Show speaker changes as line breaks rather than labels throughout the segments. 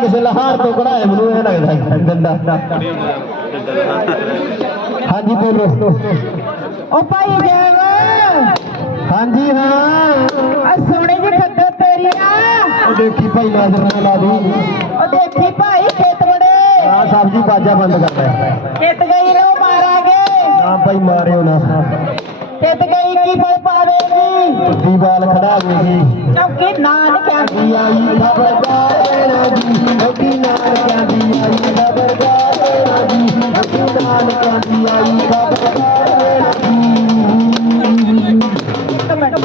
ਕਿਸੇ ਲਹਾਰ ਤੋਂ ਕਢਾਏ ਮੈਨੂੰ ਇਹ ਲੱਗਦਾ ਡੰਡਾ ਹਾਂਜੀ ਬੋਲੋ।
ਉਹ ਭਾਈ ਦੇਵ
ਹਾਂਜੀ ਹਾਂ।
ਸੋਹਣੀ ਜੀ ਖੱਦਰ ਤੇਰੀ ਆ।
ਉਹ ਦੇਖੀ ਭਾਈ ਨਜ਼ਰ ਨਾ ਲਾ ਦੂੰ। ਉਹ
ਦੇਖੀ ਭਾਈ ਖੇਤ ਬੜੇ।
ਆ ਸਬਜ਼ੀ ਬਾਜਾ ਬੰਦ ਕਰਦਾ
ਖੇਤ ਗਈ ਨੂੰ ਮਾਰਾਂਗੇ
ਨਾ ਭਾਈ ਮਾਰਿਓ ਨਾ। ਪਾਵੇਗੀ ਦੀਵਾਲ ਖੜਾਵੇਗੀ।
ਚੌਕੀ ਨਾਨਕਿਆਂ ਦੀ।
ਆਈ ਖਬਰਦਾਰ ਰਹਿਣਾ ਜੀ ਮੋਦੀ ਨਾਨਕਿਆਂ ਦੀ ਆਈ ਖਬਰਦਾਰ ਰਹਿਣਾ ਜੀ ਮੋਦੀ ਨਾਨਕਿਆਂ ਦੀ ਆਈ ਖਬਰਦਾਰ ਰਹਿਣਾ ਜੀ।
ਇੱਕ ਮਿੰਟ।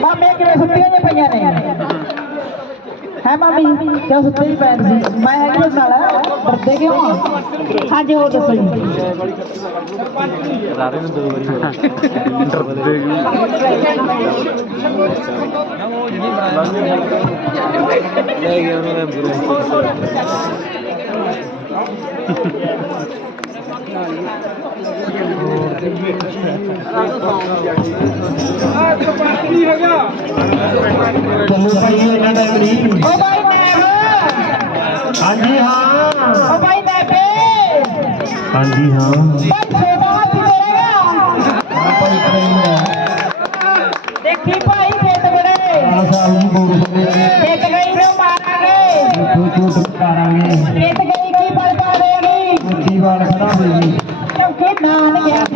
ਮਾਮੇ ਕਿਵੇਂ ਸੁੱਤੀਆਂ ਜੇ ਪਈਆਂ ਨੇ? ਹੈ ਮਾਮੀ ਕਿਉਂ ਸੁੱਤੇ ਹੀ ਪੈ ਸੀ ਮੈਂ ਹੈਗੀ ਉਸ ਨਾਲ। ਡਰਦੇ ਕਿਉਂ ਆ? ਹਾਂਜੀ ਹੋਰ ਦੱਸੋ ਜੀ।
ਸਾਰੇ ਨੂੰ ਦੋ ਵਾਰੀ ਡਰਦੇ ਲੈ ਗਿਆ ਉਹਨਾਂ ਨੇ ਬੁਰੇ
ਚੱਲੋ ਭਾਈ ਇਹਨਾਂ ਦਾ ਨਹੀਂ ਓ
ਭਾਈ ਨੈਬ
ਹਾਂਜੀ ਹਾਂ ਓ
ਭਾਈ ਨੈਬੇ
ਹਾਂਜੀ ਹਾਂ
ਭਾਈ ਛੋਟਾ ਹਾਥੀ
ਤੇਰਾ ਭਾਈ ਕਰੀਮ
ਦੇਖੀ ਭਾਈ ਖੇਤ ਬੜੇ ਆ।
ਸਾਲ ਜੀ ਬੋਲ ਸਕਦੇ
ਖੇਤ ਗਈ ਨੂੰ ਮਾਰਾਂਗੇ
ਤੂੰ ਤੂੰ ਕਰਾਂਗੇ
ਖੇਤ ਗਈ ਕੀ ਫਲ ਪਾਵੇਗੀ
ਦੀਵਾਲ ਖੜਾਵੇਗੀ
ਚੌਕੀ ਨਾਨਕਿਆਂ ਦੀ ਆਈ ਖਬਰਦਾਰ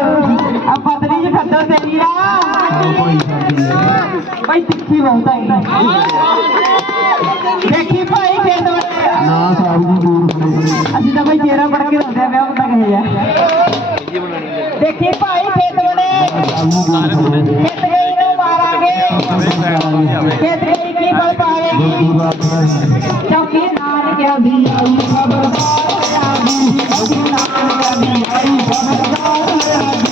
ਦੇਖੀ ਬਹੁਤਾ ਹੀ ਦੇਖੀ ਭਾਈ ਖੇਤ ਵਾਲੇ
ਨਾ ਸਾਹਿਬ ਜੀ ਦੂਰ
ਅਸੀਂ ਤਾਂ ਭਾਈ ਚਿਹਰਾ ਪੜ ਕੇ ਰੋਂਦੇ ਵਿਆਹ ਹੁੰਦਾ ਕਹੇ ਜਾ ਦੇਖੀ ਭਾਈ ਖੇਤ ਵਾਲੇ ਖੇਤ ਗਈ ਨੂੰ ਮਾਰਾਂਗੇ। ਖੇਤ ਗਈ ਕੀ ਬਲ ਪਾਵੇਗੀ। ਚੌਕੀ ਨਾਨ ਕਿਆ
ਵੀ ਆਈ ਖਬਰ ਪਾਇਆ ਵੀ ਚੌਕੀ ਨਾਨ ਕਿਆ ਵੀ ਆਈ ਖਬਰ ਪਾਇਆ ਵੀ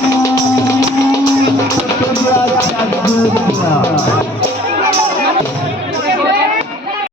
Thank you.